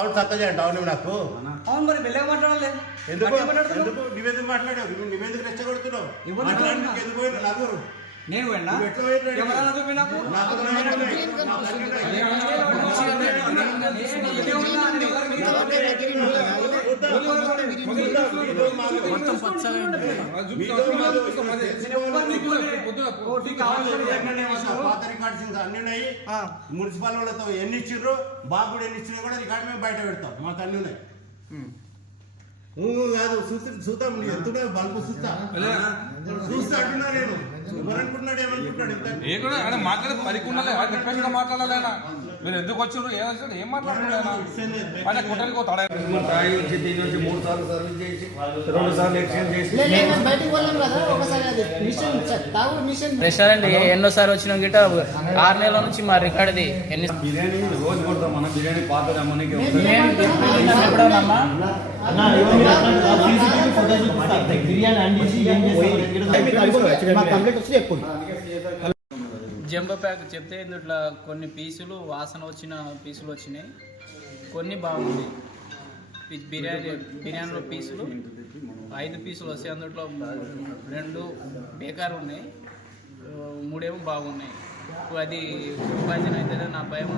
అవును చేయండి నాకు మరి ఎందుకు? ఎందుకు మాట్లాడావు రెచ్చగొడుతున్నావు ఎందుకు పోయినా నాకు నేను పోయినా. మొత్తం ఇంకా అన్ని ఉన్నాయి ఆ. మున్సిపల్ వాళ్ళతో ఎన్ని ఇచ్చిర్రు బాగా కూడా ఎన్ని ఇచ్చినా కూడా రికార్డు మేము బయట పెడతాం మాకు అన్ని ఉన్నాయి కాదు చూసి చూద్దాం ఎంత బల్బు చూస్తా చూస్తా అంటున్నా నేను ఏ కూడా ఆయన మాట్లాడే చెప్పేసి మీరు ఎందుకు వచ్చారు? ఏం వచ్చారు ఏం మాట్లాడుతున్నారు ఆయన? ఆయన. తాగి వచ్చి వచ్చి మూడు సార్లు సర్వీస్ చేసి రెండు సార్లు ఎక్స్చేంజ్ చేసి. రెస్టారెంట్ ఎన్నోసారి వచ్చిన గిట ఆరు నెలల నుంచి మా రికార్డుది ఎన్ని బిర్యానీ రోజు కొడతాం మన బిర్యానీ ఎప్పుడన్నా జంబో ప్యాక్ చెప్తే ఇందులో కొన్ని పీసులు వాసన వచ్చిన పీసులు వచ్చినాయి. కొన్ని బాగున్నాయి బిర్యానీ బిర్యానీలో పీసులు. ఐదు పీసులు వస్తాయి. అందులో రెండు బేకార్ ఉన్నాయి. మూడేమో బాగున్నాయి. అది విభజన అవుతుందని నా భయం